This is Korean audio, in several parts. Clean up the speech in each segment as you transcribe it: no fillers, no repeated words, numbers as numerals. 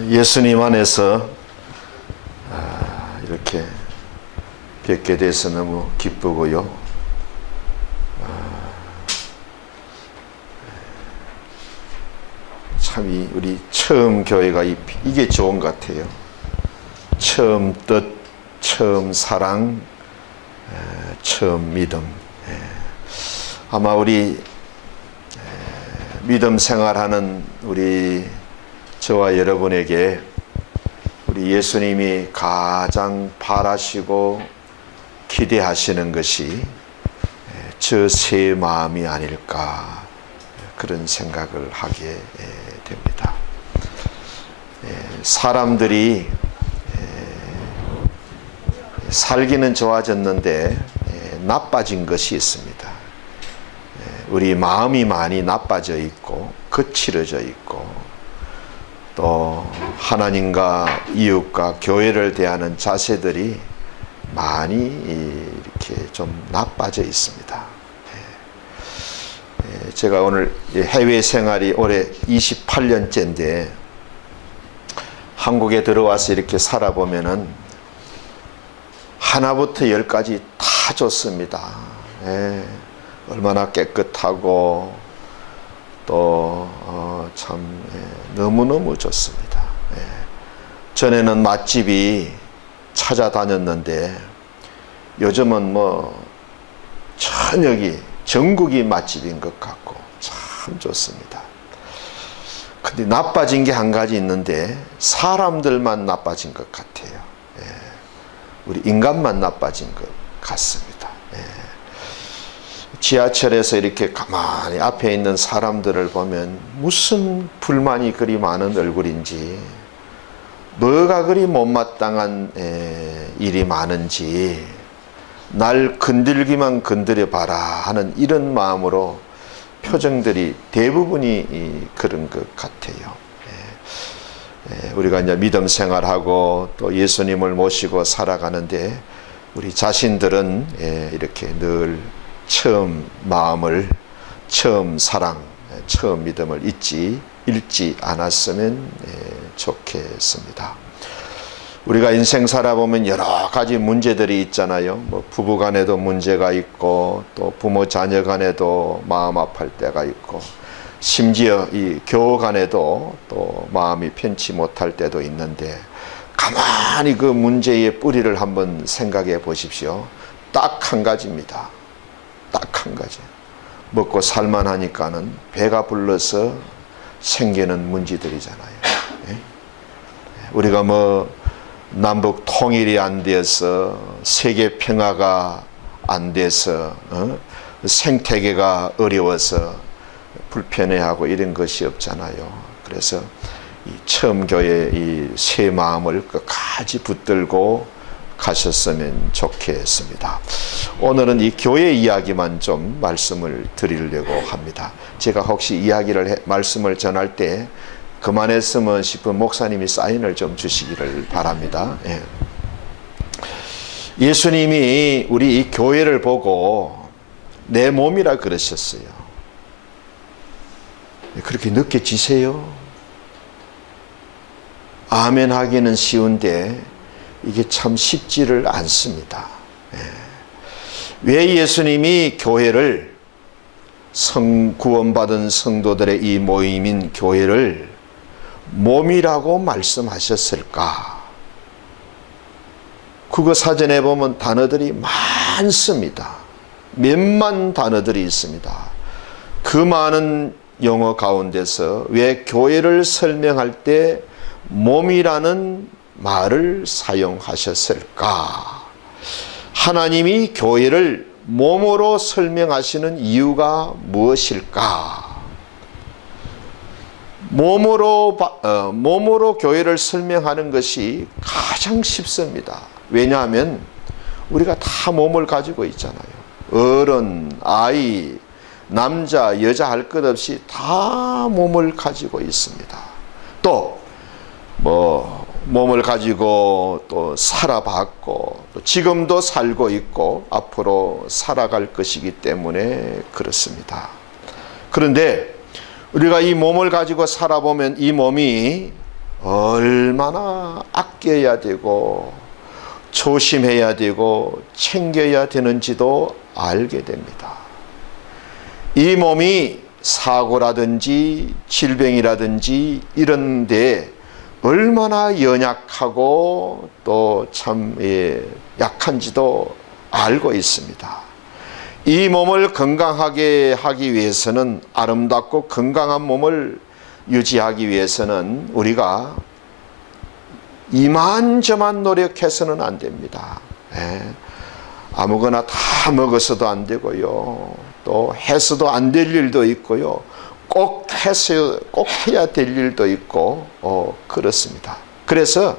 예수님 안에서 이렇게 뵙게 돼서 너무 기쁘고요. 참 우리 처음 교회가 이게 좋은 것 같아요. 처음 뜻, 처음 사랑, 처음 믿음. 아마 우리 믿음 생활하는 우리 저와 여러분에게 우리 예수님이 가장 바라시고 기대하시는 것이 저 새 마음이 아닐까, 그런 생각을 하게 됩니다. 사람들이 살기는 좋아졌는데 나빠진 것이 있습니다. 우리 마음이 많이 나빠져 있고 거칠어져 있고, 또 하나님과 이웃과 교회를 대하는 자세들이 많이 이렇게 좀 나빠져 있습니다. 제가 오늘 해외 생활이 올해 28년째인데 한국에 들어와서 이렇게 살아보면은 하나부터 열까지 다 좋습니다. 얼마나 깨끗하고 또 참 너무너무 좋습니다. 전에는 맛집이 찾아다녔는데 요즘은 뭐 전역이 전국이 맛집인 것 같고 참 좋습니다. 근데 나빠진 게 한 가지 있는데 사람들만 나빠진 것 같아요. 우리 인간만 나빠진 것 같습니다. 지하철에서 이렇게 가만히 앞에 있는 사람들을 보면 무슨 불만이 그리 많은 얼굴인지, 뭐가 그리 못마땅한 일이 많은지, 날 건들기만 건드려봐라 하는 이런 마음으로 표정들이 대부분이 그런 것 같아요. 우리가 이제 믿음 생활하고 또 예수님을 모시고 살아가는데 우리 자신들은 이렇게 늘 처음 마음을, 처음 사랑, 처음 믿음을 잃지 않았으면 좋겠습니다. 우리가 인생 살아보면 여러 가지 문제들이 있잖아요. 뭐 부부 간에도 문제가 있고, 또 부모 자녀 간에도 마음 아플 때가 있고, 심지어 이 교우 간에도 또 마음이 편치 못할 때도 있는데, 가만히 그 문제의 뿌리를 한번 생각해 보십시오. 딱 한 가지입니다. 딱 한 가지. 먹고 살만하니까는 배가 불러서 생기는 문제들이잖아요. 우리가 뭐 남북 통일이 안 돼서, 세계 평화가 안 돼서, 생태계가 어려워서 불편해하고 이런 것이 없잖아요. 그래서 이 처음 교회 이 새 마음을 끝까지 붙들고 가셨으면 좋겠습니다. 오늘은 이 교회 이야기만 좀 말씀을 드리려고 합니다. 제가 혹시 말씀을 전할 때 그만했으면 싶은 목사님이 사인을 좀 주시기를 바랍니다. 예수님이 우리 이 교회를 보고 내 몸이라 그러셨어요. 그렇게 느껴지세요? 아멘 하기는 쉬운데 이게 참 쉽지를 않습니다. 왜 예수님이 교회를, 구원받은 성도들의 이 모임인 교회를 몸이라고 말씀하셨을까? 국어 사전에 보면 단어들이 많습니다. 몇만 단어들이 있습니다. 그 많은 영어 가운데서 왜 교회를 설명할 때 몸이라는 말을 사용하셨을까? 하나님이 교회를 몸으로 설명하시는 이유가 무엇일까? 몸으로 교회를 설명하는 것이 가장 쉽습니다. 왜냐하면 우리가 다 몸을 가지고 있잖아요. 어른, 아이, 남자, 여자 할 것 없이 다 몸을 가지고 있습니다. 또 몸을 가지고 또 살아봤고, 또 지금도 살고 있고 앞으로 살아갈 것이기 때문에 그렇습니다. 그런데 우리가 이 몸을 가지고 살아보면 이 몸이 얼마나 아껴야 되고 조심해야 되고 챙겨야 되는지도 알게 됩니다. 이 몸이 사고라든지 질병이라든지 이런 데 얼마나 연약하고 또 참 약한지도 알고 있습니다. 이 몸을 건강하게 하기 위해서는, 아름답고 건강한 몸을 유지하기 위해서는 우리가 이만저만 노력해서는 안 됩니다. 아무거나 다 먹어서도 안 되고요. 또 해서도 안 될 일도 있고요. 꼭 해야 될 일도 있고 그렇습니다. 그래서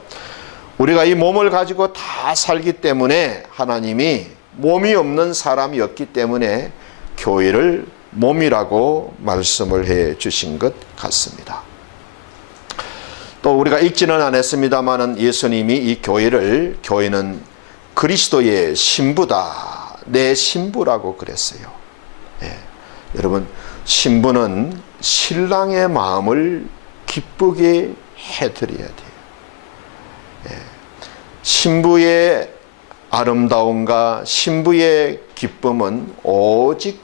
우리가 이 몸을 가지고 다 살기 때문에 하나님이 몸이 없는 사람이 없기 때문에 교회를 몸이라고 말씀을 해 주신 것 같습니다. 또 우리가 읽지는 않았습니다마는 예수님이 이 교회는 그리스도의 신부다, 내 신부라고 그랬어요. 여러분, 신부는 신랑의 마음을 기쁘게 해드려야 돼요. 신부의 아름다움과 신부의 기쁨은 오직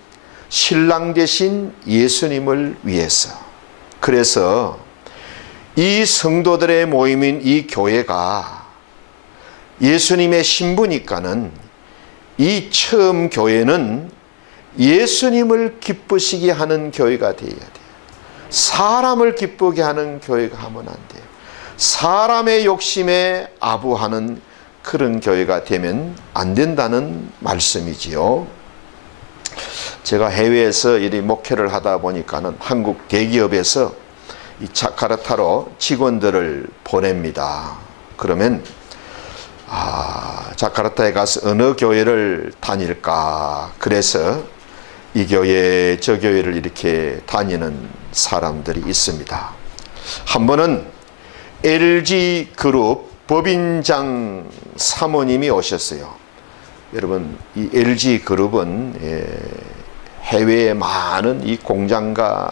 신랑 되신 예수님을 위해서. 그래서 이 성도들의 모임인 이 교회가 예수님의 신부니까는 이 처음 교회는 예수님을 기쁘시게 하는 교회가 되어야 돼요. 사람을 기쁘게 하는 교회가 하면 안 돼요. 사람의 욕심에 아부하는 그런 교회가 되면 안 된다는 말씀이지요. 제가 해외에서 이리 목회를 하다 보니까는 한국 대기업에서 이 자카르타로 직원들을 보냅니다. 그러면 자카르타에 가서 어느 교회를 다닐까, 그래서 이 교회 저 교회를 이렇게 다니는 사람들이 있습니다. 한 번은 LG그룹 법인장 사모님이 오셨어요. 여러분, 이 LG그룹은 해외에 많은 이 공장과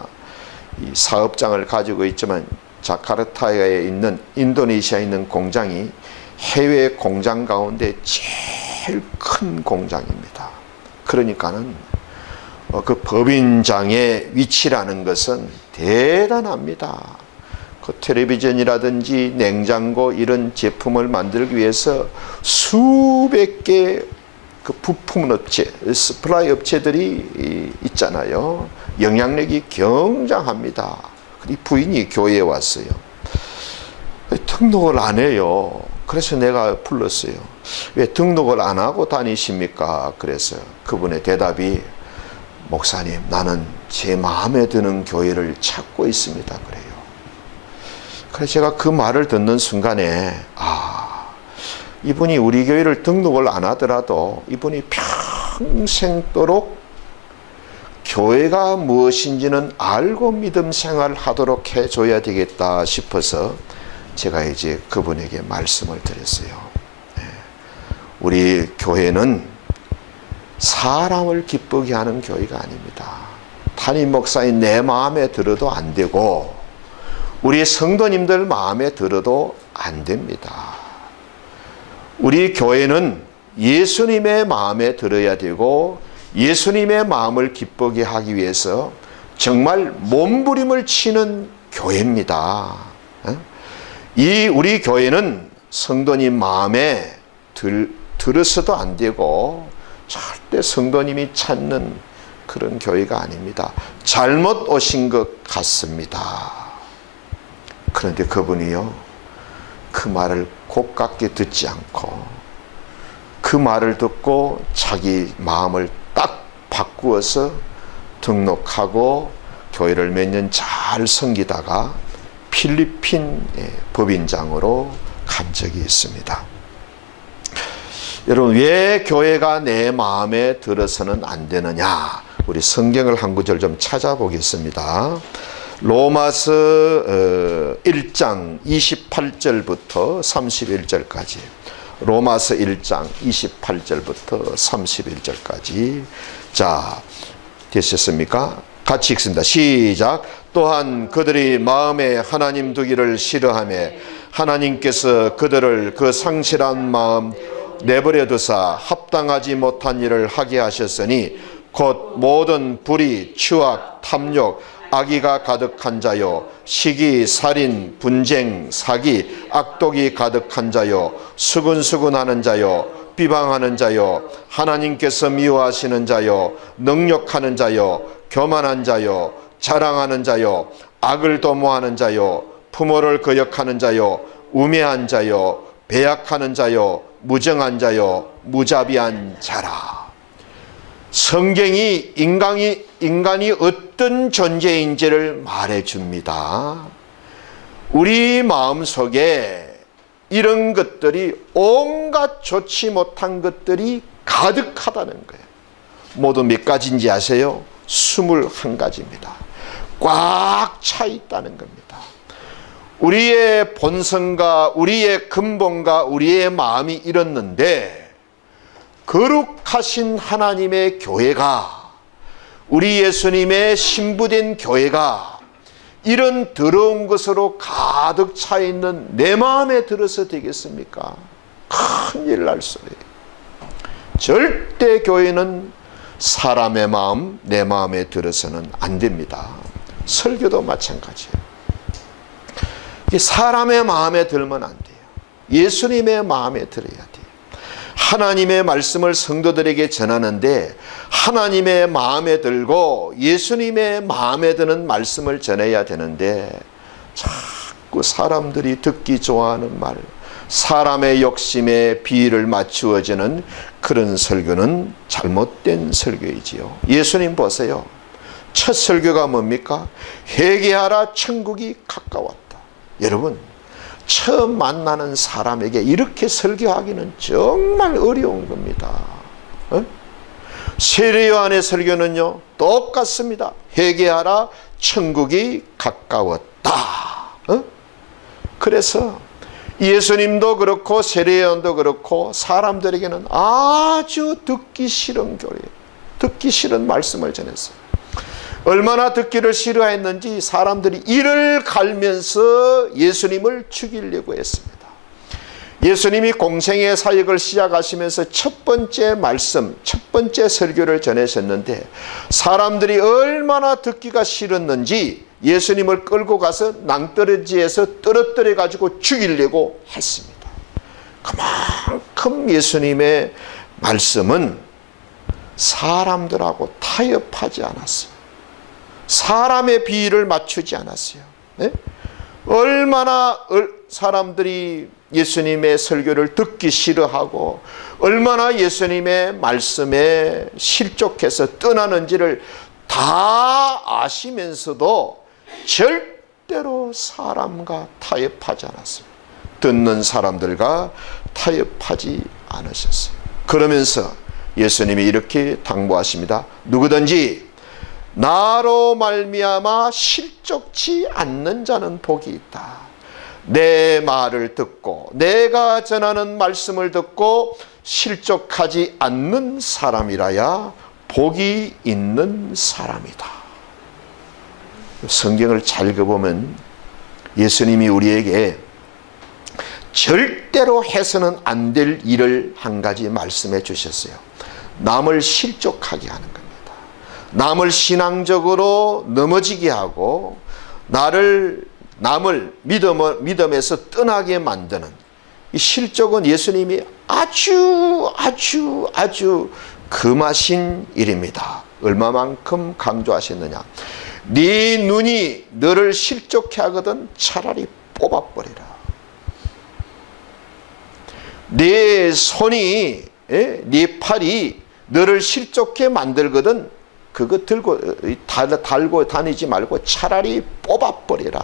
이 사업장을 가지고 있지만 자카르타에 있는, 인도네시아에 있는 공장이 해외 공장 가운데 제일 큰 공장입니다. 그러니까는 그 법인장의 위치라는 것은 대단합니다. 그 텔레비전이라든지 냉장고 이런 제품을 만들기 위해서 수백 개 그 부품 업체, 스프라이 업체들이 있잖아요. 영향력이 굉장합니다. 이 부인이 교회에 왔어요. 등록을 안 해요. 그래서 내가 불렀어요. 왜 등록을 안 하고 다니십니까? 그래서 그분의 대답이, 목사님, 나는 제 마음에 드는 교회를 찾고 있습니다. 그래요. 그래서 제가 그 말을 듣는 순간에 이분이 우리 교회를 등록을 안 하더라도 이분이 평생도록 교회가 무엇인지는 알고 믿음 생활을 하도록 해줘야 되겠다 싶어서 제가 이제 그분에게 말씀을 드렸어요. 우리 교회는 사람을 기쁘게 하는 교회가 아닙니다. 담임 목사인 내 마음에 들어도 안 되고 우리 성도님들 마음에 들어도 안 됩니다. 우리 교회는 예수님의 마음에 들어야 되고 예수님의 마음을 기쁘게 하기 위해서 정말 몸부림을 치는 교회입니다. 이 우리 교회는 성도님 마음에 들어서도 안 되고 절대 성도님이 찾는 그런 교회가 아닙니다. 잘못 오신 것 같습니다. 그런데 그분이요, 그 말을 곱깝게 듣지 않고 그 말을 듣고 자기 마음을 딱 바꾸어서 등록하고 교회를 몇 년 잘 섬기다가 필리핀 법인장으로 간 적이 있습니다. 여러분, 왜 교회가 내 마음에 들어서는 안 되느냐? 우리 성경을 한 구절 좀 찾아보겠습니다. 로마서 1장 28절부터 31절까지. 로마서 1장 28절부터 31절까지. 자, 되셨습니까? 같이 읽습니다. 시작. 또한 그들이 마음에 하나님 두기를 싫어하며 하나님께서 그들을 그 상실한 마음 내버려 두사 합당하지 못한 일을 하게 하셨으니 곧 모든 불의, 추악, 탐욕, 악의가 가득한 자요, 시기, 살인, 분쟁, 사기, 악독이 가득한 자요, 수근수근하는 자요, 비방하는 자요, 하나님께서 미워하시는 자요, 능욕하는 자요, 교만한 자요, 자랑하는 자요, 악을 도모하는 자요, 부모를 거역하는 자요, 우매한 자요, 배약하는 자요, 무정한 자요, 무자비한 자라. 성경이 인간이 어떤 존재인지를 말해줍니다. 우리 마음속에 이런 것들이, 온갖 좋지 못한 것들이 가득하다는 거예요. 모두 몇 가지인지 아세요? 21가지입니다. 꽉 차 있다는 겁니다. 우리의 본성과 우리의 근본과 우리의 마음이 이렇는데, 거룩하신 하나님의 교회가, 우리 예수님의 신부된 교회가 이런 더러운 것으로 가득 차 있는 내 마음에 들어서 되겠습니까? 큰일 날 소리예요. 절대 교회는 사람의 마음, 내 마음에 들어서는 안 됩니다. 설교도 마찬가지예요. 사람의 마음에 들면 안 돼요. 예수님의 마음에 들어야 돼요. 하나님의 말씀을 성도들에게 전하는데 하나님의 마음에 들고 예수님의 마음에 드는 말씀을 전해야 되는데, 자꾸 사람들이 듣기 좋아하는 말, 사람의 욕심에 비위를 맞추어지는 그런 설교는 잘못된 설교이지요. 예수님 보세요. 첫 설교가 뭡니까? 회개하라, 천국이 가까웠다. 여러분, 처음 만나는 사람에게 이렇게 설교하기는 정말 어려운 겁니다. 세례 요한의 설교는요 똑같습니다. 회개하라, 천국이 가까웠다. 그래서 예수님도 그렇고 세례 요한도 그렇고 사람들에게는 아주 듣기 싫은 교리, 듣기 싫은 말씀을 전했어요. 얼마나 듣기를 싫어했는지 사람들이 이를 갈면서 예수님을 죽이려고 했습니다. 예수님이 공생의 사역을 시작하시면서 첫 번째 말씀, 첫 번째 설교를 전하셨는데 사람들이 얼마나 듣기가 싫었는지 예수님을 끌고 가서 낭떠러지에서 떨어뜨려 가지고 죽이려고 했습니다. 그만큼 예수님의 말씀은 사람들하고 타협하지 않았어요. 사람의 비위를 맞추지 않았어요. 네? 얼마나 사람들이 예수님의 설교를 듣기 싫어하고 얼마나 예수님의 말씀에 실족해서 떠나는지를 다 아시면서도 절대로 사람과 타협하지 않았어요. 듣는 사람들과 타협하지 않으셨어요. 그러면서 예수님이 이렇게 당부하십니다. 누구든지 나로 말미암아 실족치 않는 자는 복이 있다. 내 말을 듣고 내가 전하는 말씀을 듣고 실족하지 않는 사람이라야 복이 있는 사람이다. 성경을 잘 읽어보면 예수님이 우리에게 절대로 해서는 안 될 일을 한 가지 말씀해 주셨어요. 남을 실족하게 하는 겁니다. 남을 신앙적으로 넘어지게 하고 남을 믿음에서 떠나게 만드는 이 실족은 예수님이 아주 금하신 일입니다. 얼마만큼 강조하셨느냐. 네 눈이 너를 실족해 하거든 차라리 뽑아버리라. 네 손이, 네 팔이 너를 실족해 만들거든 그거 들고 달고 다니지 말고 차라리 뽑아버리라.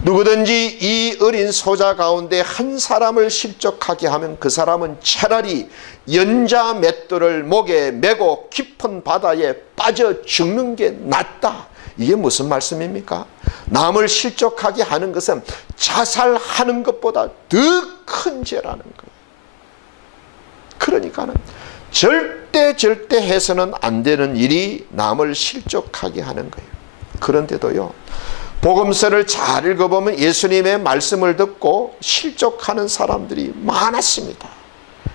누구든지 이 어린 소자 가운데 한 사람을 실족하게 하면 그 사람은 차라리 연자 맷돌을 목에 메고 깊은 바다에 빠져 죽는 게 낫다. 이게 무슨 말씀입니까? 남을 실족하게 하는 것은 자살하는 것보다 더 큰 죄라는 거예요. 그러니까는 절대 해서는 안 되는 일이 남을 실족하게 하는 거예요. 그런데도요, 복음서를 잘 읽어보면 예수님의 말씀을 듣고 실족하는 사람들이 많았습니다.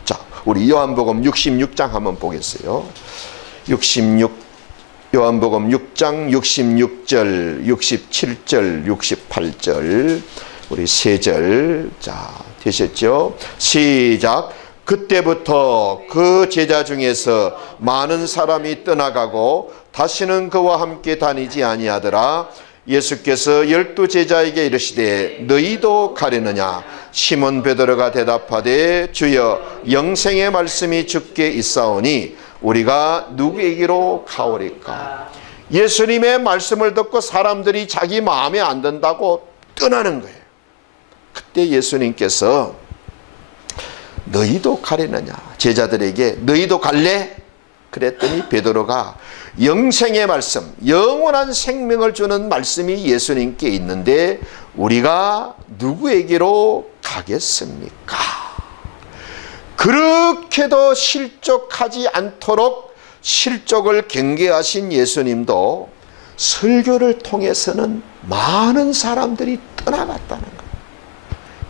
자, 우리 요한복음 66장 한번 보겠어요. 요한복음 6장 66절, 67절, 68절, 우리 3절. 자, 되셨죠? 시작. 그때부터 그 제자 중에서 많은 사람이 떠나가고 다시는 그와 함께 다니지 아니하더라. 예수께서 12 제자에게 이르시되 너희도 가려느냐? 시몬 베드로가 대답하되 주여 영생의 말씀이 주께 있사오니 우리가 누구에게로 가오리까? 예수님의 말씀을 듣고 사람들이 자기 마음에 안 든다고 떠나는 거예요. 그때 예수님께서 너희도 가려느냐? 제자들에게 너희도 갈래? 그랬더니 베드로가 영생의 말씀, 영원한 생명을 주는 말씀이 예수님께 있는데 우리가 누구에게로 가겠습니까? 그렇게도 실족하지 않도록 실족을 경계하신 예수님도 설교를 통해서는 많은 사람들이 떠나갔다는 거예요.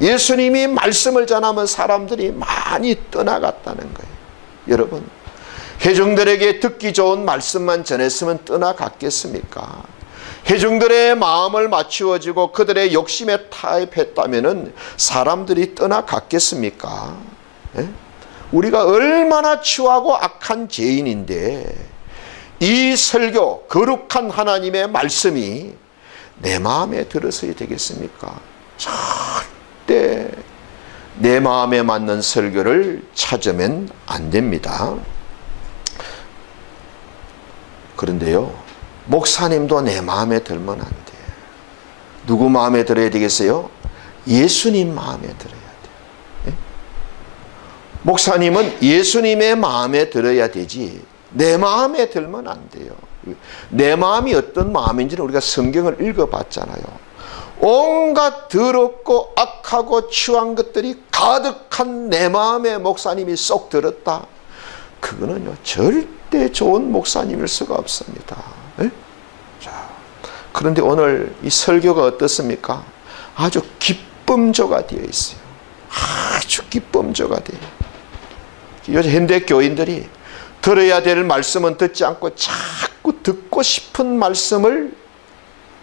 예수님이 말씀을 전하면 사람들이 많이 떠나갔다는 거예요. 여러분, 회중들에게 듣기 좋은 말씀만 전했으면 떠나갔겠습니까? 회중들의 마음을 맞추어지고 그들의 욕심에 타협했다면 사람들이 떠나갔겠습니까? 예? 우리가 얼마나 추하고 악한 죄인인데 이 설교, 거룩한 하나님의 말씀이 내 마음에 들어서야 되겠습니까? 절대 내 마음에 맞는 설교를 찾으면 안 됩니다. 그런데요, 목사님도 내 마음에 들면 안 돼. 누구 마음에 들어야 되겠어요? 예수님 마음에 들어야 돼. 예? 목사님은 예수님의 마음에 들어야 되지 내 마음에 들면 안 돼요. 내 마음이 어떤 마음인지는 우리가 성경을 읽어봤잖아요. 온갖 더럽고 악하고 추한 것들이 가득한 내 마음에 목사님이 쏙 들었다. 그거는요, 절대 좋은 목사님일 수가 없습니다. 에? 자, 그런데 오늘 이 설교가 어떻습니까? 아주 기쁨조가 되어 있어요. 아주 기쁨조가 돼요. 요즘 현대 교인들이 들어야 될 말씀은 듣지 않고 자꾸 듣고 싶은 말씀을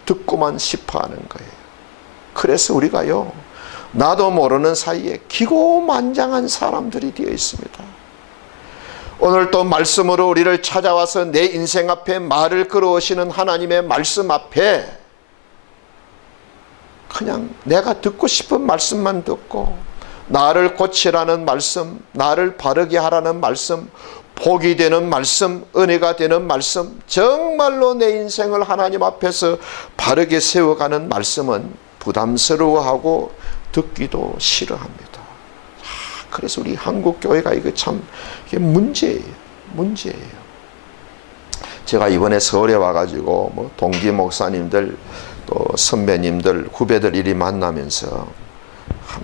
듣고만 싶어 하는 거예요. 그래서 우리가요, 나도 모르는 사이에 기고만장한 사람들이 되어 있습니다. 오늘 또 말씀으로 우리를 찾아와서 내 인생 앞에 말을 걸어오시는 하나님의 말씀 앞에 그냥 내가 듣고 싶은 말씀만 듣고 나를 고치라는 말씀, 나를 바르게 하라는 말씀, 복이 되는 말씀, 은혜가 되는 말씀, 정말로 내 인생을 하나님 앞에서 바르게 세워가는 말씀은 부담스러워하고 듣기도 싫어합니다. 그래서 우리 한국 교회가 이게 참 이게 문제예요. 제가 이번에 서울에 와가지고 뭐 동기 목사님들 또 선배님들 후배들 이리 만나면서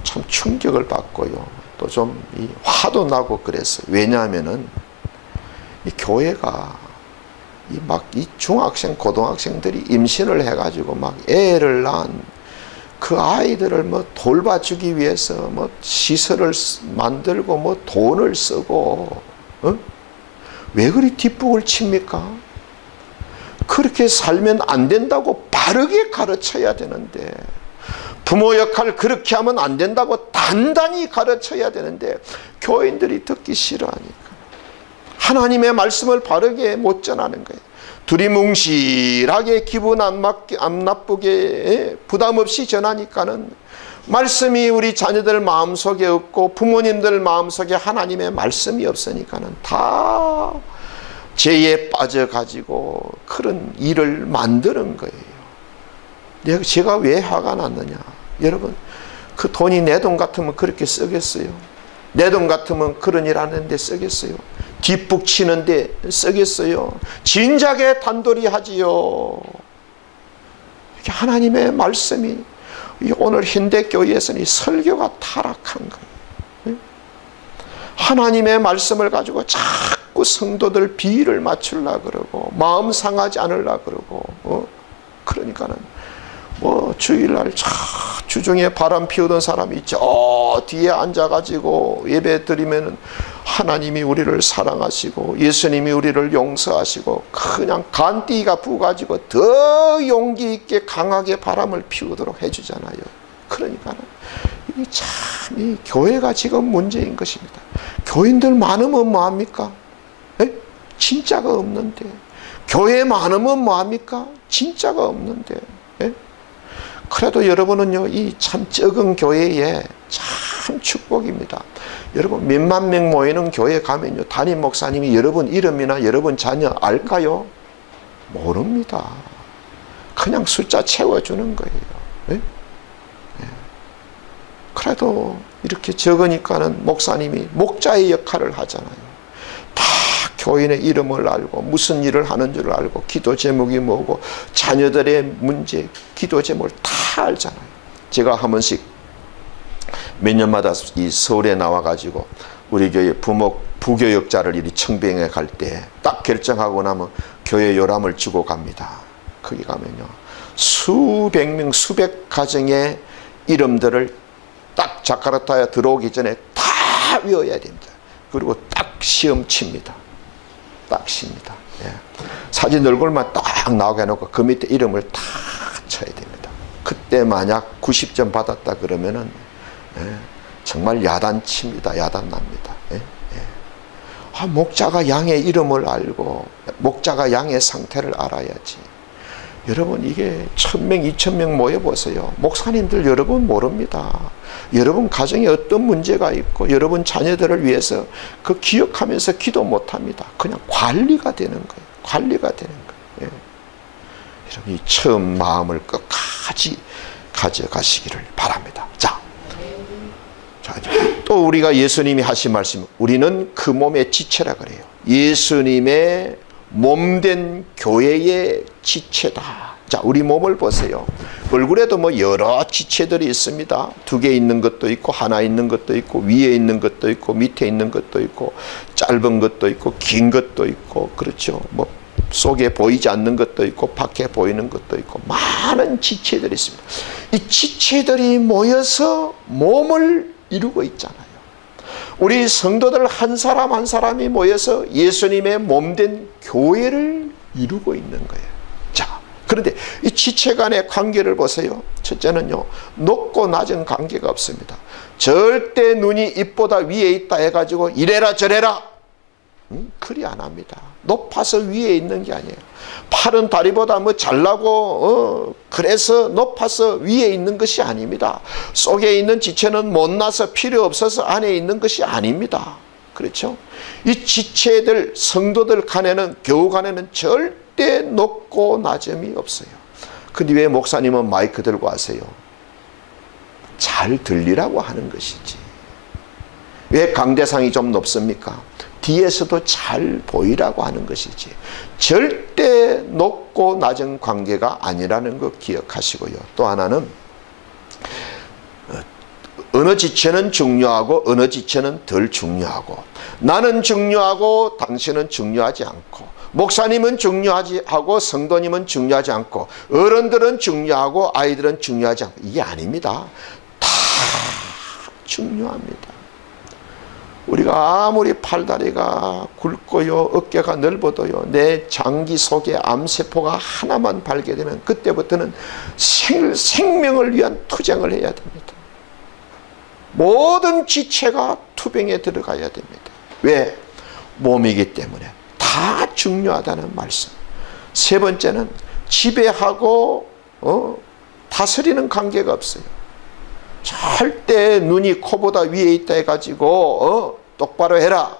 참 충격을 받고요. 또 좀 화도 나고 그랬어요. 왜냐하면은 이 교회가 이 중학생 고등학생들이 임신을 해가지고 막 애를 낳은 그 아이들을 뭐 돌봐주기 위해서 뭐 시설을 만들고 뭐 돈을 쓰고, 왜 그리 뒷북을 칩니까? 그렇게 살면 안 된다고 바르게 가르쳐야 되는데, 부모 역할 그렇게 하면 안 된다고 단단히 가르쳐야 되는데 교인들이 듣기 싫어하니까 하나님의 말씀을 바르게 못 전하는 거예요. 두리뭉실하게 기분 안 나쁘게 부담 없이 전하니까는 말씀이 우리 자녀들 마음속에 없고 부모님들 마음속에 하나님의 말씀이 없으니까는 다 죄에 빠져가지고 그런 일을 만드는 거예요. 제가 왜 화가 났느냐? 여러분, 그 돈이 내 돈 같으면 그렇게 쓰겠어요? 내 돈 같으면 그런 일 하는데 쓰겠어요? 뒷북 치는데 쓰겠어요? 진작에 단돌이 하지요. 하나님의 말씀이 오늘 현대교회에서는 설교가 타락한 거예요. 하나님의 말씀을 가지고 자꾸 자꾸 성도들 비위를 맞추려 그러고 마음 상하지 않으려 그러고 그러니까는 뭐 주일날 주중에 바람 피우던 사람이 저 뒤에 앉아가지고 예배 드리면은 하나님이 우리를 사랑하시고 예수님이 우리를 용서하시고 그냥 간띠가 부가지고 더 용기 있게 강하게 바람을 피우도록 해주잖아요. 그러니까는 이 교회가 지금 문제인 것입니다. 교인들 많으면 뭐합니까? 에? 진짜가 없는데. 교회 많으면 뭐합니까? 진짜가 없는데. 에? 그래도 여러분은요, 이 참 적은 교회에 참 축복입니다. 여러분 몇만 명 모이는 교회 가면요, 담임 목사님이 여러분 이름이나 여러분 자녀 알까요? 모릅니다. 그냥 숫자 채워주는 거예요. 에? 그래도 이렇게 적으니까는 목사님이 목자의 역할을 하잖아요. 다 교인의 이름을 알고 무슨 일을 하는 줄 알고 기도 제목이 뭐고 자녀들의 문제, 기도 제목을 다 알잖아요. 제가 한 번씩 몇 년마다 이 서울에 나와가지고 우리 교회 부교역자를 이리 청빙에 갈 때 딱 결정하고 나면 교회 요람을 주고 갑니다. 거기 가면요, 수백 명, 수백 가정의 이름들을 딱 자카르타에 들어오기 전에 다 외워야 됩니다. 그리고 딱 시험 칩니다. 딱 칩니다. 예. 사진 얼굴만 딱 나오게 해놓고 그 밑에 이름을 다 쳐야 됩니다. 그때 만약 90점 받았다 그러면은 정말 야단칩니다. 야단납니다. 목자가 양의 이름을 알고 목자가 양의 상태를 알아야지. 여러분 이게 1000명, 2000명 모여보세요. 목사님들 여러분 모릅니다. 여러분 가정에 어떤 문제가 있고 여러분 자녀들을 위해서 그 기억하면서 기도 못합니다. 그냥 관리가 되는 거예요. 관리가 되는 거예요. 여러분 이 처음 마음을 끝까지 가져가시기를 바랍니다. 자, 또 우리가 예수님이 하신 말씀, 우리는 그 몸의 지체라 그래요. 예수님의 몸된 교회의 지체다. 자, 우리 몸을 보세요. 얼굴에도 뭐 여러 지체들이 있습니다. 2개 있는 것도 있고 하나 있는 것도 있고 위에 있는 것도 있고 밑에 있는 것도 있고 짧은 것도 있고 긴 것도 있고, 그렇죠. 뭐 속에 보이지 않는 것도 있고 밖에 보이는 것도 있고 많은 지체들이 있습니다. 이 지체들이 모여서 몸을 이루고 있잖아요. 우리 성도들 한 사람 한 사람이 모여서 예수님의 몸된 교회를 이루고 있는 거예요. 자, 그런데 이 지체 간의 관계를 보세요. 첫째는요, 높고 낮은 관계가 없습니다. 절대 눈이 입보다 위에 있다 해가지고 이래라 저래라 그리 안 합니다. 높아서 위에 있는 게 아니에요. 팔은 다리보다 뭐 잘나고 그래서 높아서 위에 있는 것이 아닙니다. 속에 있는 지체는 못나서 필요 없어서 안에 있는 것이 아닙니다. 그렇죠? 이 지체들 성도들 간에는 교우 간에는 절대 높고 낮음이 없어요. 근데 왜 목사님은 마이크 들고 하세요? 잘 들리라고 하는 것이지. 왜 강대상이 좀 높습니까? 뒤에서도 잘 보이라고 하는 것이지 절대 높고 낮은 관계가 아니라는 거 기억하시고요. 또 하나는 어느 지체는 중요하고 어느 지체는 덜 중요하고, 나는 중요하고 당신은 중요하지 않고, 목사님은 중요하지 하고 성도님은 중요하지 않고, 어른들은 중요하고 아이들은 중요하지 않고, 이게 아닙니다. 다 중요합니다. 우리가 아무리 팔다리가 굵고요 어깨가 넓어도요 내 장기 속에 암세포가 하나만 발견되면 그때부터는 생명을 위한 투쟁을 해야 됩니다. 모든 지체가 투병에 들어가야 됩니다. 왜? 몸이기 때문에. 다 중요하다는 말씀. 세 번째는 지배하고 다스리는 관계가 없어요. 절대 눈이 코보다 위에 있다 해가지고 똑바로 해라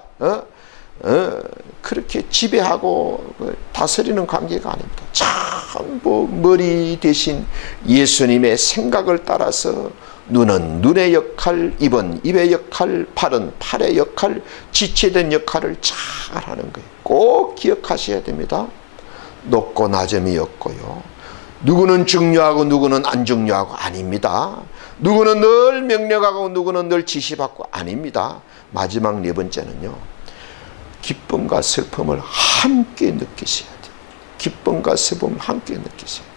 그렇게 지배하고 다스리는 관계가 아닙니다. 전부 머리 대신 예수님의 생각을 따라서 눈은 눈의 역할, 입은 입의 역할, 팔은 팔의 역할, 지체된 역할을 잘 하는 거예요. 꼭 기억하셔야 됩니다. 높고 낮음이 없고요. 누구는 중요하고 누구는 안 중요하고 아닙니다. 누구는 늘 명령하고 누구는 늘 지시받고 아닙니다. 마지막 네 번째는요, 기쁨과 슬픔을 함께 느끼셔야 돼요. 기쁨과 슬픔을 함께 느끼셔야 돼요.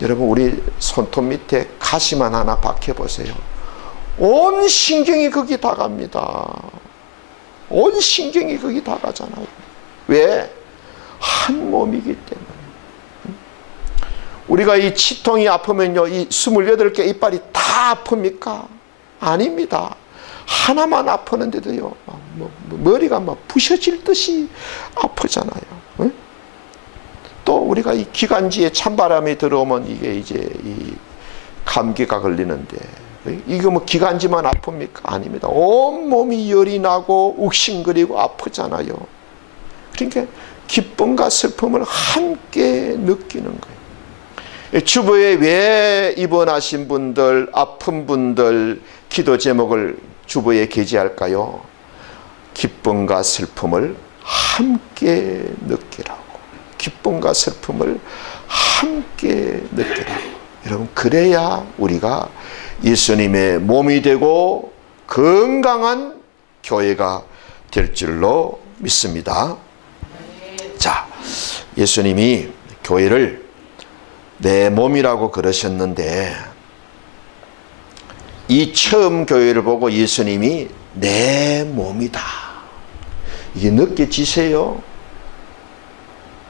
여러분, 우리 손톱 밑에 가시만 하나 박혀보세요. 온 신경이 거기 다 갑니다. 온 신경이 거기 다 가잖아요. 왜? 한 몸이기 때문에. 우리가 이 치통이 아프면요, 이 28개 이빨이 다 아픕니까? 아닙니다. 하나만 아프는데도요, 머리가 막 부셔질 듯이 아프잖아요. 응? 또 우리가 이 기관지에 찬바람이 들어오면 이게 이제 이 감기가 걸리는데, 이거 뭐 기관지만 아픕니까? 아닙니다. 온 몸이 열이 나고 욱신거리고 아프잖아요. 그러니까 기쁨과 슬픔을 함께 느끼는 거예요. 주보에 왜 입원하신 분들, 아픈 분들 기도 제목을 주보에 게재할까요? 기쁨과 슬픔을 함께 느끼라고. 기쁨과 슬픔을 함께 느끼라고. 여러분, 그래야 우리가 예수님의 몸이 되고 건강한 교회가 될 줄로 믿습니다. 자, 예수님이 교회를 내 몸이라고 그러셨는데, 이 처음 교회를 보고 예수님이 내 몸이다, 이게 느껴지세요?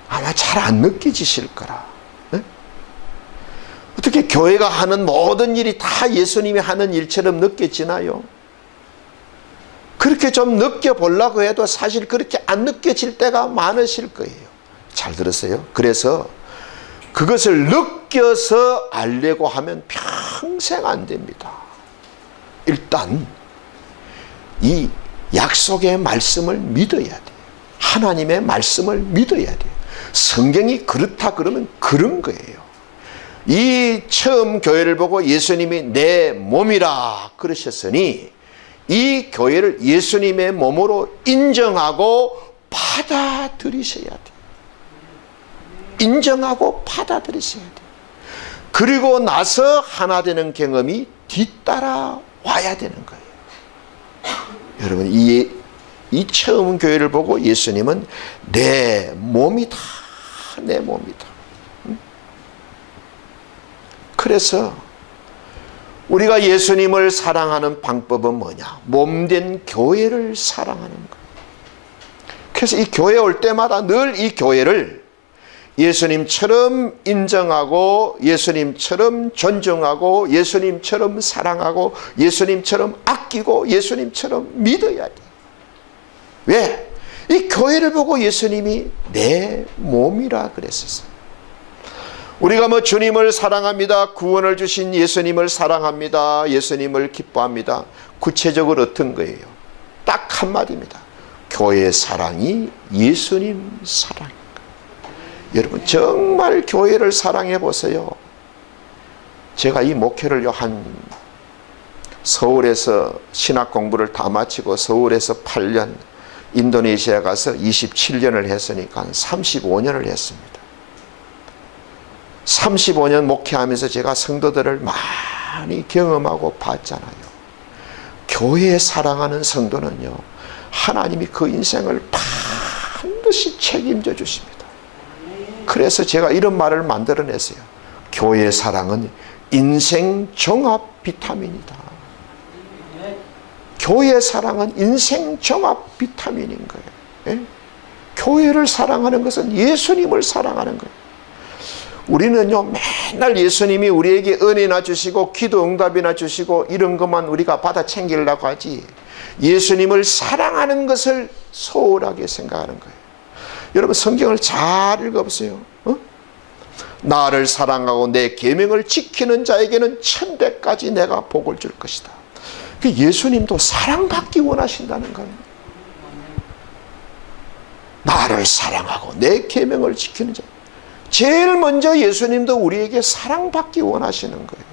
아마 잘 안 느껴지실 거라. 네? 어떻게 교회가 하는 모든 일이 다 예수님이 하는 일처럼 느껴지나요? 그렇게 좀 느껴보려고 해도 사실 그렇게 안 느껴질 때가 많으실 거예요. 잘 들으세요? 그래서 그것을 느껴서 알려고 하면 평생 안 됩니다. 일단 이 약속의 말씀을 믿어야 돼요. 하나님의 말씀을 믿어야 돼요. 성경이 그렇다 그러면 그런 거예요. 이 처음 교회를 보고 예수님이 내 몸이라 그러셨으니 이 교회를 예수님의 몸으로 인정하고 받아들이셔야 돼요. 인정하고 받아들이셔야 돼요. 그리고 나서 하나 되는 경험이 뒤따라 와야 되는 거예요. 여러분, 이 처음 교회를 보고 예수님은 내 몸이다, 내 몸이다. 그래서 우리가 예수님을 사랑하는 방법은 뭐냐? 몸된 교회를 사랑하는 거예요. 그래서 이 교회 올 때마다 늘 이 교회를 예수님처럼 인정하고, 예수님처럼 존중하고, 예수님처럼 사랑하고, 예수님처럼 아끼고, 예수님처럼 믿어야 돼. 왜? 이 교회를 보고 예수님이 내 몸이라 그랬었어요. 우리가 뭐 주님을 사랑합니다, 구원을 주신 예수님을 사랑합니다, 예수님을 기뻐합니다. 구체적으로 어떤 거예요? 딱 한마디입니다. 교회 사랑이 예수님 사랑입니다. 여러분, 정말 교회를 사랑해 보세요. 제가 이 목회를 서울에서 신학 공부를 다 마치고 서울에서 8년, 인도네시아 가서 27년을 했으니까 한 35년을 했습니다. 35년 목회하면서 제가 성도들을 많이 경험하고 봤잖아요. 교회 사랑하는 성도는요, 하나님이 그 인생을 반드시 책임져 주십니다. 그래서 제가 이런 말을 만들어냈어요. 교회 사랑은 인생 종합 비타민이다. 교회 사랑은 인생 종합 비타민인 거예요. 예? 교회를 사랑하는 것은 예수님을 사랑하는 거예요. 우리는요, 맨날 예수님이 우리에게 은혜나 주시고 기도 응답이나 주시고 이런 것만 우리가 받아 챙기려고 하지, 예수님을 사랑하는 것을 소홀하게 생각하는 거예요. 여러분, 성경을 잘 읽어보세요. 나를 사랑하고 내 계명을 지키는 자에게는 천대까지 내가 복을 줄 것이다. 예수님도 사랑받기 원하신다는 거예요. 나를 사랑하고 내 계명을 지키는 자. 제일 먼저 예수님도 우리에게 사랑받기 원하시는 거예요.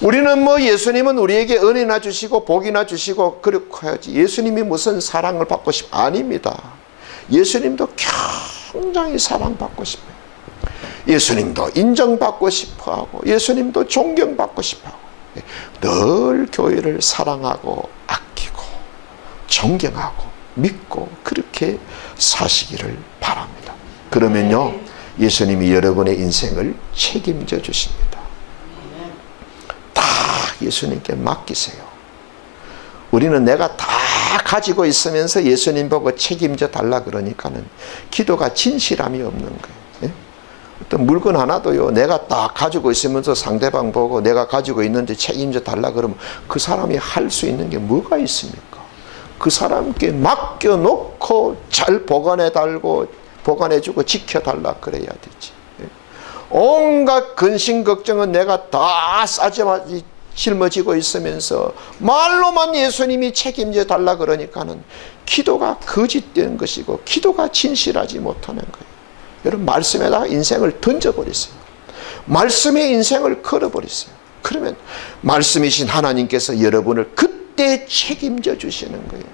우리는 뭐 예수님은 우리에게 은혜나 주시고 복이나 주시고 그렇게 해야지, 예수님이 무슨 사랑을 받고 아닙니다. 예수님도 굉장히 사랑받고 싶어요. 예수님도 인정받고 싶어하고, 예수님도 존경받고 싶어하고, 늘 교회를 사랑하고 아끼고 존경하고 믿고 그렇게 사시기를 바랍니다. 그러면요, 예수님이 여러분의 인생을 책임져 주십니다. 다 예수님께 맡기세요. 우리는 내가 다 가지고 있으면서 예수님 보고 책임져 달라 그러니까는 기도가 진실함이 없는 거예요. 예? 어떤 물건 하나도요, 내가 딱 가지고 있으면서 상대방 보고 내가 가지고 있는데 책임져 달라 그러면 그 사람이 할 수 있는 게 뭐가 있습니까? 그 사람께 맡겨놓고 잘 보관해 달고 보관해주고 지켜달라 그래야 되지. 온갖 근심 걱정은 내가 다 짊어지고 있으면서 말로만 예수님이 책임져 달라 그러니까는 기도가 거짓된 것이고 기도가 진실하지 못하는 거예요. 여러분, 말씀에다가 인생을 던져버리세요. 말씀의 인생을 걸어버리세요. 그러면 말씀이신 하나님께서 여러분을 그때 책임져 주시는 거예요.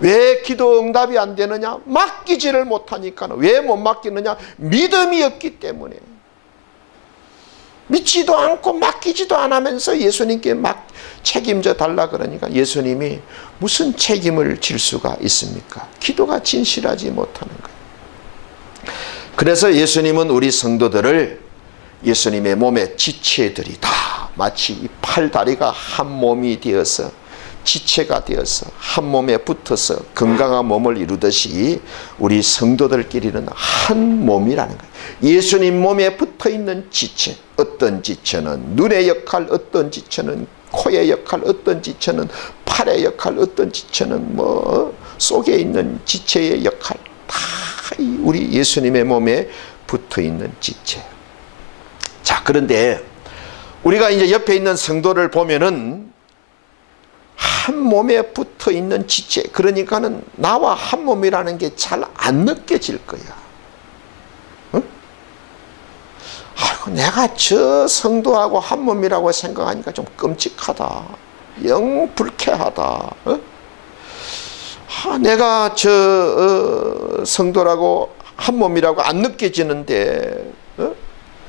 왜 기도 응답이 안 되느냐? 맡기지를 못하니까. 왜 못 맡기느냐? 믿음이 없기 때문에. 믿지도 않고 맡기지도 않으면서 예수님께 책임져 달라 그러니까 예수님이 무슨 책임을 질 수가 있습니까? 기도가 진실하지 못하는 거예요. 그래서 예수님은 우리 성도들을 예수님의 몸의 지체들이다. 마치 이 팔다리가 한 몸이 되어서 지체가 되어서 한 몸에 붙어서 건강한 몸을 이루듯이 우리 성도들끼리는 한 몸이라는 거예요. 예수님 몸에 붙어있는 지체, 어떤 지체는 눈의 역할, 어떤 지체는 코의 역할, 어떤 지체는 팔의 역할, 어떤 지체는 속에 있는 지체의 역할, 다 우리 예수님의 몸에 붙어있는 지체. 자, 그런데 우리가 이제 옆에 있는 성도를 보면은 한 몸에 붙어 있는 지체, 그러니까는 나와 한 몸이라는 게 잘 안 느껴질 거야. 응? 아이고, 내가 저 성도하고 한 몸이라고 생각하니까 좀 끔찍하다. 영 불쾌하다. 내가 저 성도라고 한 몸이라고 안 느껴지는데,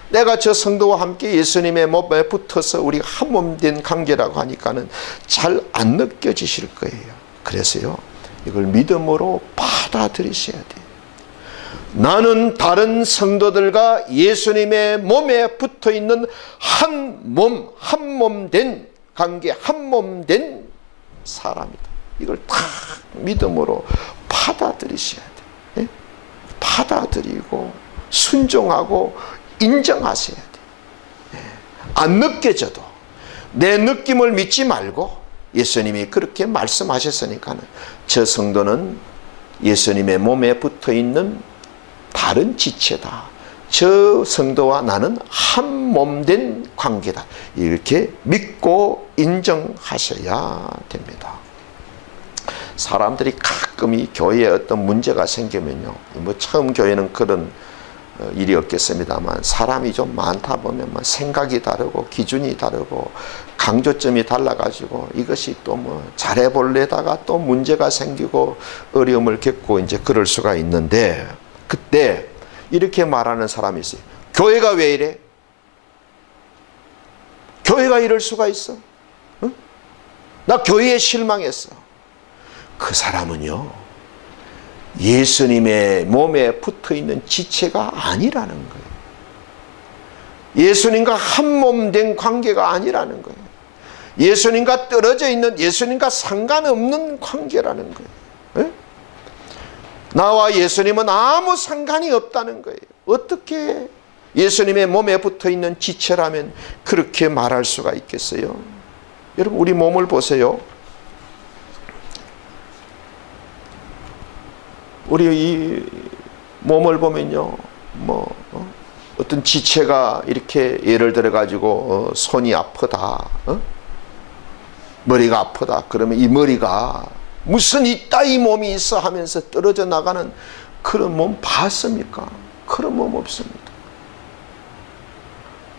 내가 저 성도와 함께 예수님의 몸에 붙어서 우리가 한 몸 된 관계라고 하니까는 잘 안 느껴지실 거예요. 그래서요, 이걸 믿음으로 받아들이셔야 돼요. 나는 다른 성도들과 예수님의 몸에 붙어 있는 한 몸 된 관계, 한 몸 된 사람이다. 이걸 다 믿음으로 받아들이셔야 돼요. 받아들이고 순종하고 인정하셔야 돼요. 안 느껴져도 내 느낌을 믿지 말고 예수님이 그렇게 말씀하셨으니까 저 성도는 예수님의 몸에 붙어있는 다른 지체다. 저 성도와 나는 한 몸 된 관계다. 이렇게 믿고 인정하셔야 됩니다. 사람들이 가끔 이 교회에 어떤 문제가 생기면요, 처음 교회는 그런 일이 없겠습니다만 사람이 좀 많다 보면 생각이 다르고 기준이 다르고 강조점이 달라가지고 이것이 또 잘해볼래다가 또 문제가 생기고 어려움을 겪고 이제 그럴 수가 있는데, 그때 이렇게 말하는 사람이 있어요. 교회가 왜 이래? 교회가 이럴 수가 있어? 응? 나 교회에 실망했어. 그 사람은요, 예수님의 몸에 붙어있는 지체가 아니라는 거예요. 예수님과 한 몸 된 관계가 아니라는 거예요. 예수님과 떨어져 있는, 예수님과 상관없는 관계라는 거예요. 에? 나와 예수님은 아무 상관이 없다는 거예요. 어떻게 예수님의 몸에 붙어있는 지체라면 그렇게 말할 수가 있겠어요? 여러분, 우리 몸을 보세요. 우리 이 몸을 보면요, 어떤 지체가 이렇게 예를 들어 가지고 손이 아프다, 머리가 아프다 그러면 이 머리가 무슨 이따위 몸이 있어 하면서 떨어져 나가는 그런 몸 봤습니까? 그런 몸 없습니다.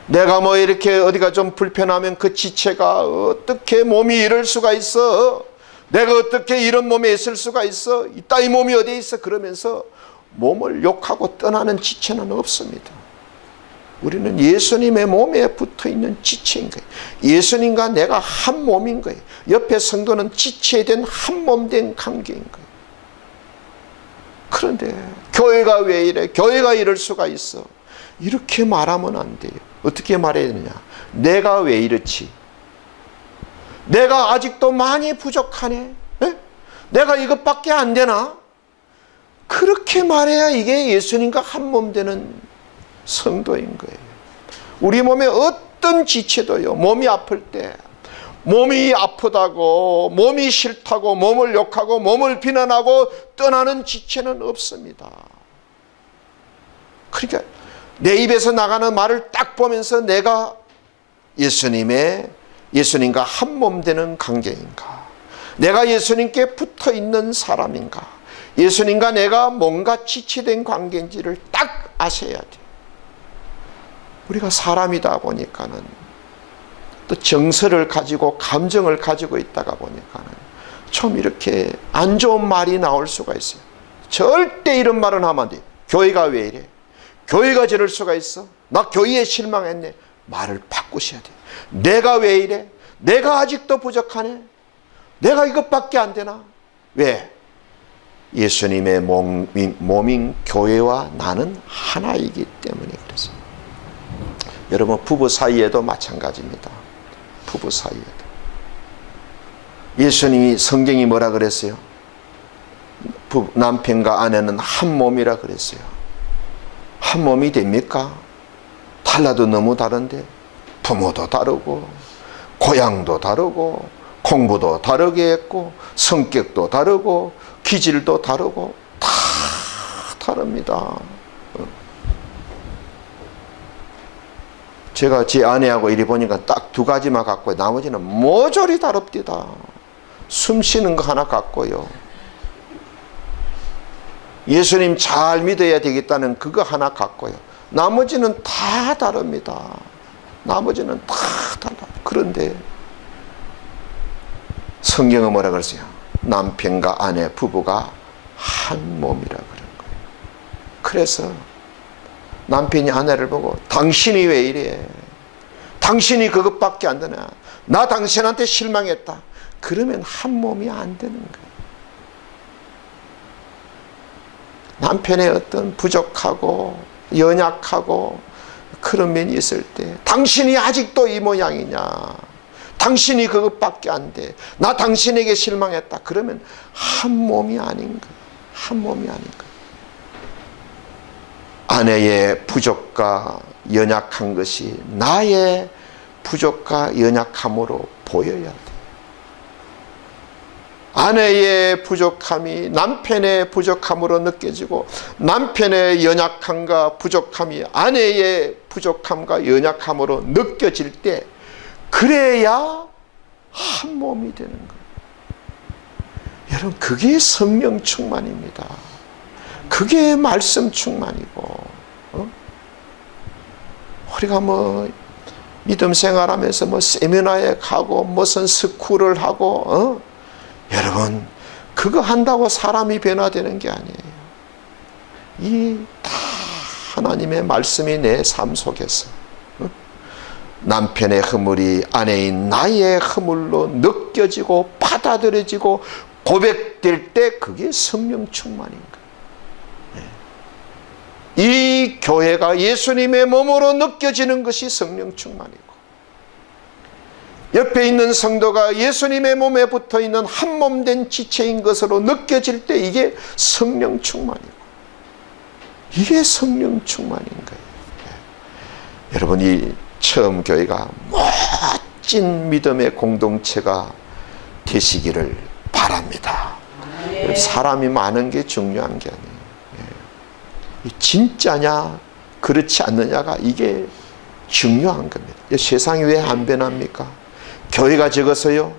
내가 이렇게 어디가 좀 불편하면 그 지체가 어떻게 몸이 이럴 수가 있어? 내가 어떻게 이런 몸에 있을 수가 있어? 이따위 몸이 어디에 있어? 그러면서 몸을 욕하고 떠나는 지체는 없습니다. 우리는 예수님의 몸에 붙어있는 지체인 거예요. 예수님과 내가 한 몸인 거예요. 옆에 성도는 지체된 한 몸 된 관계인 거예요. 그런데 교회가 왜 이래? 교회가 이럴 수가 있어. 이렇게 말하면 안 돼요. 어떻게 말해야 되느냐? 내가 왜 이렇지? 내가 아직도 많이 부족하네? 에? 내가 이것밖에 안 되나? 그렇게 말해야 이게 예수님과 한 몸 되는 성도인 거예요. 우리 몸에 어떤 지체도요, 몸이 아플 때, 몸이 아프다고, 몸이 싫다고, 몸을 욕하고, 몸을 비난하고 떠나는 지체는 없습니다. 그러니까 내 입에서 나가는 말을 딱 보면서 내가 예수님과 한 몸 되는 관계인가? 내가 예수님께 붙어 있는 사람인가? 예수님과 내가 뭔가 지체된 관계인지를 딱 아셔야 돼. 우리가 사람이다 보니까는 또 정서를 가지고 감정을 가지고 있다가 보니까는 좀 이렇게 안 좋은 말이 나올 수가 있어요. 절대 이런 말은 하면 안 돼. 교회가 왜 이래? 교회가 저럴 수가 있어? 나 교회에 실망했네. 말을 바꾸셔야 돼. 내가 왜 이래? 내가 아직도 부족하네? 내가 이것밖에 안 되나? 왜? 예수님의 몸인 교회와 나는 하나이기 때문에 그래서. 여러분, 부부 사이에도 마찬가지입니다. 부부 사이에도. 예수님이, 성경이 뭐라 그랬어요? 남편과 아내는 한 몸이라 그랬어요. 한 몸이 됩니까? 달라도 너무 다른데, 부모도 다르고 고향도 다르고 공부도 다르게 했고 성격도 다르고 기질도 다르고 다 다릅니다. 제가 제 아내하고 이리 보니까 딱 두 가지만 같고요. 나머지는 모조리 다릅니다. 숨 쉬는 거 하나 같고요. 예수님 잘 믿어야 되겠다는 그거 하나 같고요. 나머지는 다 다릅니다. 나머지는 다 달라. 그런데 성경은 뭐라 그랬어요? 남편과 아내, 부부가 한 몸이라 그런 거예요. 그래서 남편이 아내를 보고 당신이 왜 이래? 당신이 그것밖에 안 되나? 나 당신한테 실망했다. 그러면 한 몸이 안 되는 거예요. 남편의 어떤 부족하고 연약하고 그런 면이 있을 때 당신이 아직도 이 모양이냐? 당신이 그것밖에 안 돼. 나 당신에게 실망했다. 그러면 한 몸이 아닌 거예요. 한 몸이 아닌 거예요. 아내의 부족과 연약한 것이 나의 부족과 연약함으로 보여야 돼. 아내의 부족함이 남편의 부족함으로 느껴지고 남편의 연약함과 부족함이 아내의 부족함과 연약함으로 느껴질 때 그래야 한 몸이 되는 거예요. 여러분, 그게 성령 충만입니다. 그게 말씀 충만이고, 우리가 뭐 믿음 생활하면서 뭐 세미나에 가고 무슨 스쿨을 하고, 여러분, 그거 한다고 사람이 변화되는 게 아니에요. 이 다 하나님의 말씀이 내 삶 속에서 남편의 허물이 아내인 나의 허물로 느껴지고 받아들여지고 고백될 때 그게 성령 충만인 거예요. 이 교회가 예수님의 몸으로 느껴지는 것이 성령 충만이고, 옆에 있는 성도가 예수님의 몸에 붙어있는 한 몸 된 지체인 것으로 느껴질 때 이게 성령 충만이고, 이게 성령 충만인 거예요. 여러분, 이 처음 교회가 멋진 믿음의 공동체가 되시기를 바랍니다. 사람이 많은 게 중요한 게 아니에요. 진짜냐 그렇지 않느냐가 이게 중요한 겁니다. 세상이 왜 안 변합니까? 교회가 적어서요?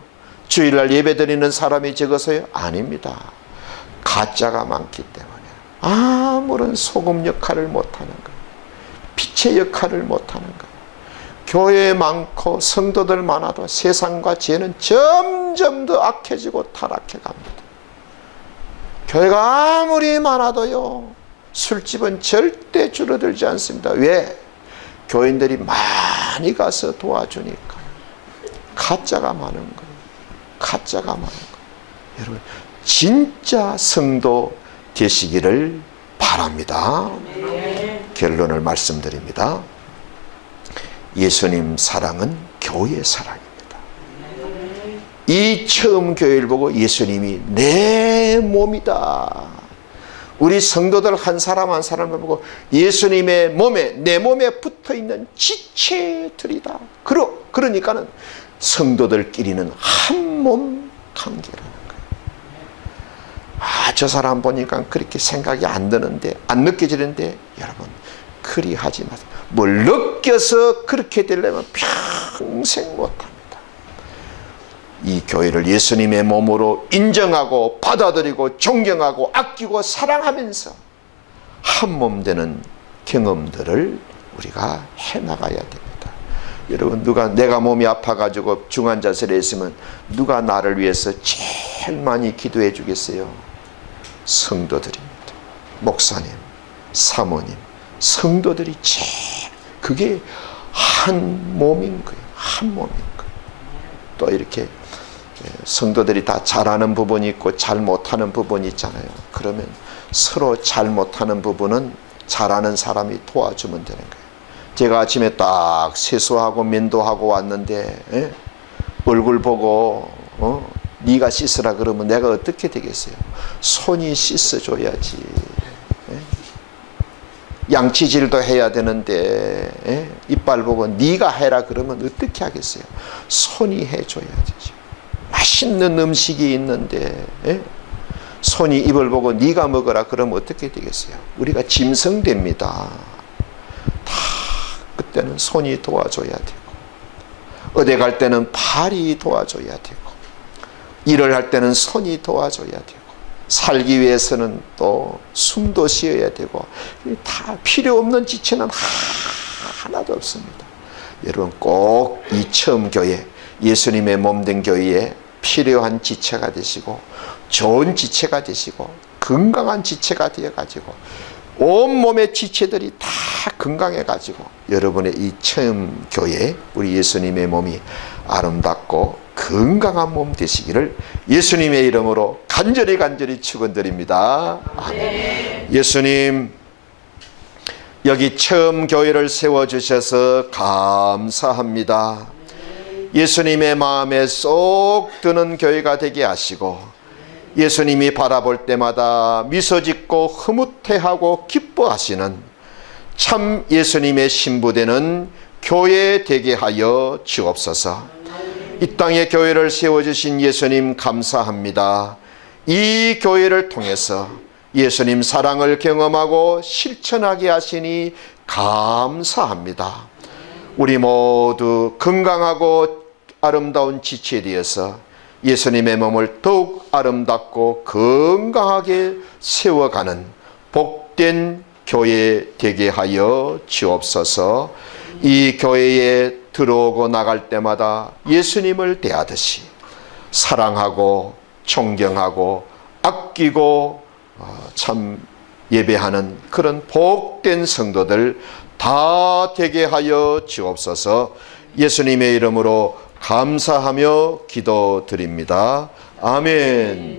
주일날 예배드리는 사람이 적어서요? 아닙니다. 가짜가 많기 때문에 아무런 소금 역할을 못하는 거예요. 빛의 역할을 못하는 거예요. 교회 많고 성도들 많아도 세상과 죄는 점점 더 악해지고 타락해 갑니다. 교회가 아무리 많아도요, 술집은 절대 줄어들지 않습니다. 왜? 교인들이 많이 가서 도와주니까. 가짜가 많은 거예요. 가짜가 많은 거예요. 여러분, 진짜 성도, 되시기를 바랍니다. 결론을 말씀드립니다. 예수님 사랑은 교회 사랑입니다. 이 처음 교회를 보고 예수님이 내 몸이다. 우리 성도들 한 사람 한 사람을 보고 예수님의 몸에, 내 몸에 붙어있는 지체들이다. 그러니까는 성도들끼리는 한 몸 관계라는 거예요. 저 사람 보니까 그렇게 생각이 안 드는데, 안 느껴지는데, 여러분 그리 하지 마세요. 뭘 느껴서 그렇게 되려면 평생 못합니다. 이 교회를 예수님의 몸으로 인정하고 받아들이고 존경하고 아끼고 사랑하면서 한 몸 되는 경험들을 우리가 해나가야 됩니다. 여러분, 내가 몸이 아파가지고 중환자실에 있으면 누가 나를 위해서 제일 많이 기도해 주겠어요? 성도들입니다. 목사님, 사모님, 성도들이 제일, 그게 한 몸인 거예요. 한 몸인 거예요. 또 이렇게 성도들이 다 잘하는 부분이 있고 잘 못하는 부분이 있잖아요. 그러면 서로 잘 못하는 부분은 잘하는 사람이 도와주면 되는 거예요. 제가 아침에 딱 세수하고 면도하고 왔는데 얼굴 보고 네가 씻으라 그러면 내가 어떻게 되겠어요? 손이 씻어줘야지. 양치질도 해야 되는데 이빨 보고 네가 해라 그러면 어떻게 하겠어요? 손이 해줘야 되죠. 맛있는 음식이 있는데 손이 입을 보고 네가 먹어라 그러면 어떻게 되겠어요? 우리가 짐승됩니다. 다 그때는 손이 도와줘야 되고, 어디 갈 때는 발이 도와줘야 되고, 일을 할 때는 손이 도와줘야 되고, 살기 위해서는 또 숨도 쉬어야 되고, 다 필요 없는 지체는 하나도 없습니다. 여러분 꼭 이 처음 교회, 예수님의 몸된 교회에 필요한 지체가 되시고 좋은 지체가 되시고 건강한 지체가 되어가지고 온몸의 지체들이 다 건강해가지고 여러분의 이 처음 교회, 우리 예수님의 몸이 아름답고 건강한 몸 되시기를 예수님의 이름으로 간절히 축원드립니다. 아멘. 예수님, 여기 처음 교회를 세워주셔서 감사합니다. 예수님의 마음에 쏙 드는 교회가 되게 하시고 예수님이 바라볼 때마다 미소 짓고 흐뭇해하고 기뻐하시는 참 예수님의 신부되는 교회 되게 하여 주옵소서. 이 땅에 교회를 세워주신 예수님 감사합니다. 이 교회를 통해서 예수님 사랑을 경험하고 실천하게 하시니 감사합니다. 우리 모두 건강하고 아름다운 지체 되어서 예수님의 몸을 더욱 아름답고 건강하게 세워가는 복된 교회 되게 하여 주옵소서. 이 교회에 들어오고 나갈 때마다 예수님을 대하듯이 사랑하고 존경하고 아끼고 참 예배하는 그런 복된 성도들 다 되게 하여 주옵소서. 예수님의 이름으로 감사하며 기도드립니다. 아멘.